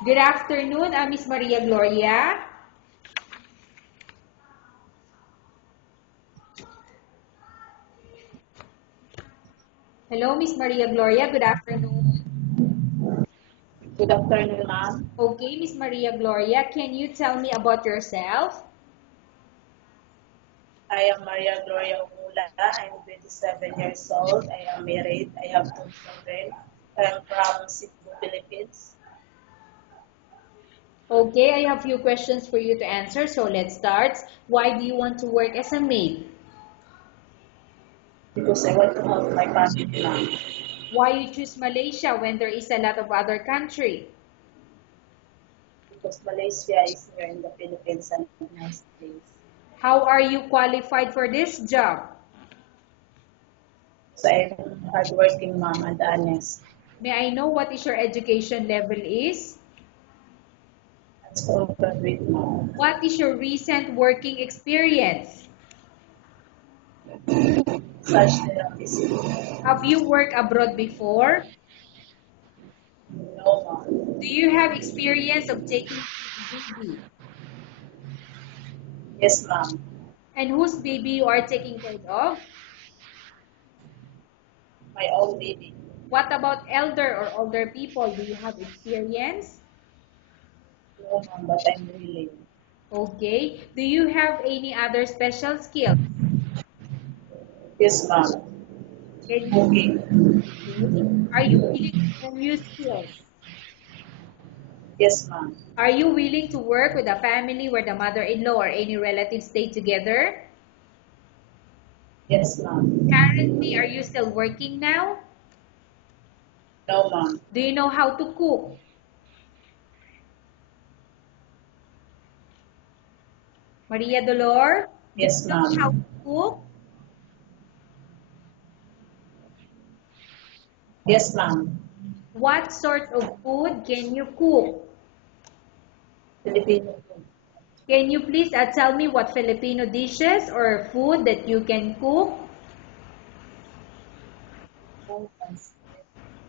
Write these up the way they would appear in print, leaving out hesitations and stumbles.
Good afternoon, Miss Maria Gloria. Hello, Miss Maria Gloria. Good afternoon. Good afternoon, ma'am. Okay, Miss Maria Gloria, can you tell me about yourself? I am Maria Gloria Umula. I'm 27 years old. I am married. I have two children. I am from Cebu, Philippines. Okay, I have few questions for you to answer, so let's start. Why do you want to work as a maid? Because I want to help my family, ma'am. Why you choose Malaysia when there is a lot of other country? Because Malaysia is here in the Philippines and a nice place. How are you qualified for this job? So I'm hardworking, ma'am, and honest. May I know what is your education level is? That's all graduate, ma'am. What is your recent working experience? Such therapist. Have you worked abroad before? No, ma'am. Do you have experience of taking care of baby? Yes, ma'am. And whose baby you are taking care of? My own baby. What about elder or older people? Do you have experience? No, ma'am, but I'm willing. Okay. Do you have any other special skills? Yes, ma'am. Can you, Okay. okay. Are you willing to learn new skills? Yes, ma'am. Are you willing to work with a family where the mother-in-law or any relatives stay together? Yes, ma'am. Currently, are you still working now? No, ma'am. Do you know how to cook? Maria Dolor, do Yes, you know how to ma'am. cook? Yes, ma'am. What sort of food can you cook? Filipino food. Can you please tell me what Filipino dishes or food that you can cook?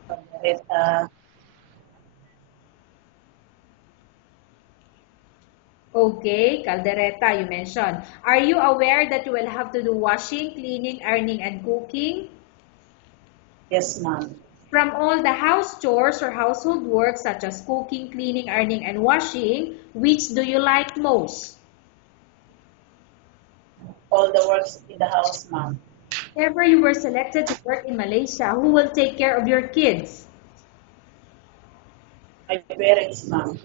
Caldereta. Okay, caldereta you mentioned. Are you aware that you will have to do washing, cleaning, ironing, and cooking? Yes, ma'am. From all the house chores or household work such as cooking, cleaning, ironing, and washing, which do you like most? All the works in the house, ma'am. If ever you were selected to work in Malaysia, who will take care of your kids? My parents, ma'am.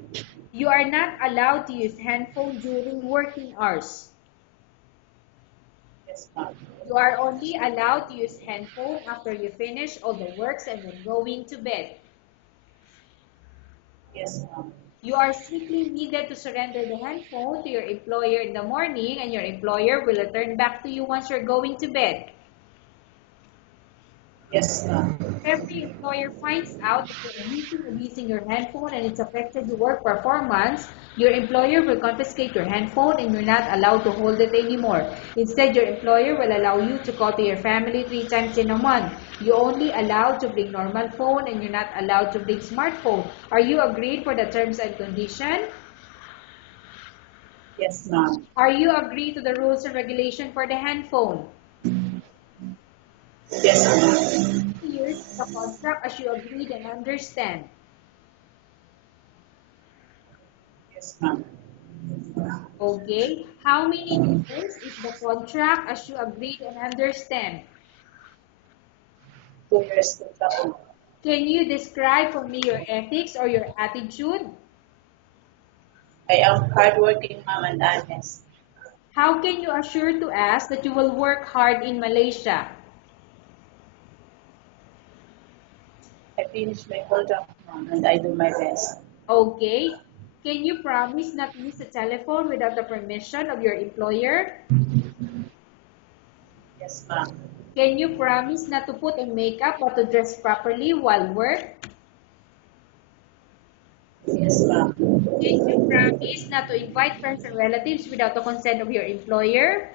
You are not allowed to use handphone during working hours. Yes, ma'am. You are only allowed to use handphone after you finish all the works and when going to bed. Yes, ma'am. You are strictly needed to surrender the handphone to your employer in the morning and your employer will return back to you once you're going to bed. Yes, ma'am. If every employer finds out that you're using or using your handphone and it's affected your work performance, your employer will confiscate your handphone and you're not allowed to hold it anymore. Instead, your employer will allow you to call to your family 3 times in a month. You're only allowed to bring normal phone and you're not allowed to bring smartphone. Are you agreed for the terms and condition? Yes, ma'am. Are you agreed to the rules and regulation for the handphone? Yes, ma'am. Years of the contract as you agreed and understand. Yes, ma'am. Okay. How many years is the contract as you agreed and understand? 2 years to travel. Can you describe for me your ethics or your attitude? I am hardworking, ma'am, and honest. How can you assure to us that you will work hard in Malaysia? I finish my contract, ma'am, and I do my best. Okay. Can you promise not to use the telephone without the permission of your employer? Yes, ma'am. Can you promise not to put on makeup but to dress properly while work? Yes, ma'am. Can you promise not to invite friends and relatives without the consent of your employer?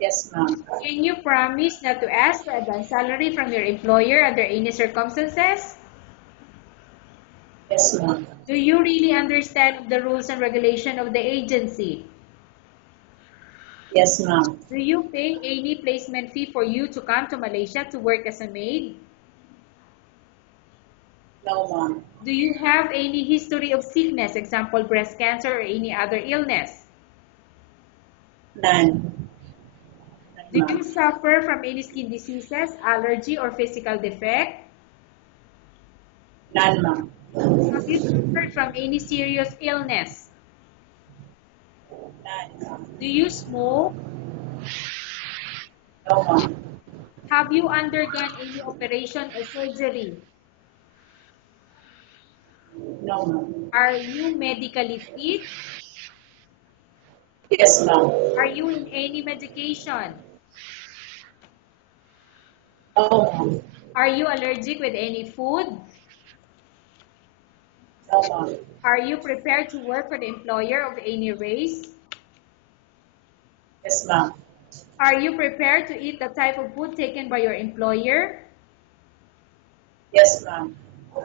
Yes, ma'am. Can you promise not to ask for advance salary from your employer under any circumstances? Yes, ma'am. Do you really understand the rules and regulation of the agency? Yes, ma'am. Do you pay any placement fee for you to come to Malaysia to work as a maid? No, ma'am. Do you have any history of sickness, example breast cancer or any other illness? None. None, Do you ma'am. suffer from any skin diseases, allergy, or physical defect? None, ma'am. Have you suffered from any serious illness? None, ma'am. Do you smoke? No, ma'am. Have you undergone any operation or surgery? No, ma'am. Are you medically fit? Yes, ma'am. Are you in any medication? No, ma'am. Are you allergic with any food? No, ma'am. Are you prepared to work for the employer of any race? Yes, ma'am. Are you prepared to eat the type of food taken by your employer? Yes, ma'am.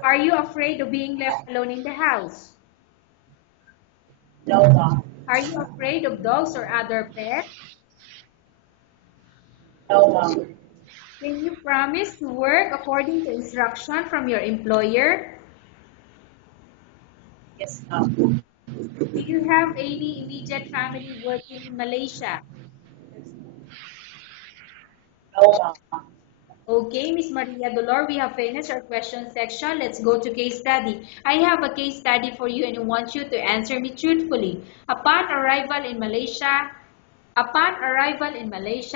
Are you afraid of being left alone in the house? No, ma'am. Are you afraid of dogs or other pets? No, ma'am. Can you promise to work according to instruction from your employer? Yes, ma'am. Do you have any immediate family working in Malaysia? No, ma'am. Okay, Miss Maria Dolor, we have finished our question section. Let's go to case study. I have a case study for you and I want you to answer me truthfully. Upon arrival in Malaysia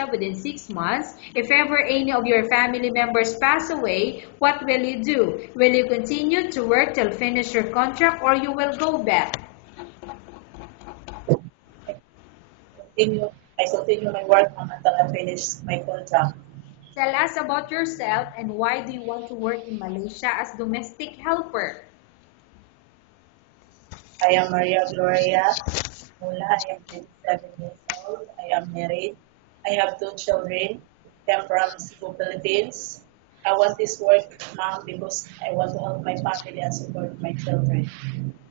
within 6 months, if ever any of your family members pass away, what will you do? Will you continue to work till finish your contract or you will go back? Continue. I continue my work, ma'am, until I finish my contract. Tell us about yourself and why do you want to work in Malaysia as domestic helper? I am Maria Gloria Mula. I am 27 years old. I am married. I have 2 children. Them from Cebu, Philippines. I want this work, ma'am, because I want to help my family and support my children.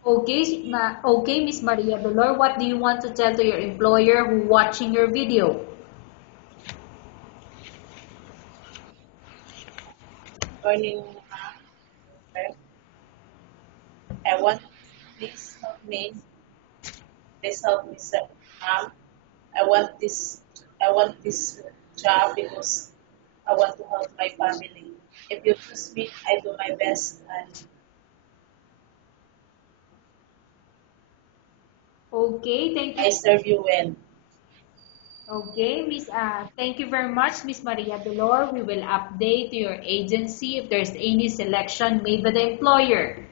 Okay, Miss Maria Dolor, what do you want to tell to your employer who watching your video? Morning, ma'am. I want, please help me. Please help me, sir, ma'am. I want this. I want this job because I want to help my family. If you choose me, I do my best and Okay, thank you. I serve you well. Okay, thank you very much, Miss Maria Dolor. We will update your agency if there's any selection made by the employer.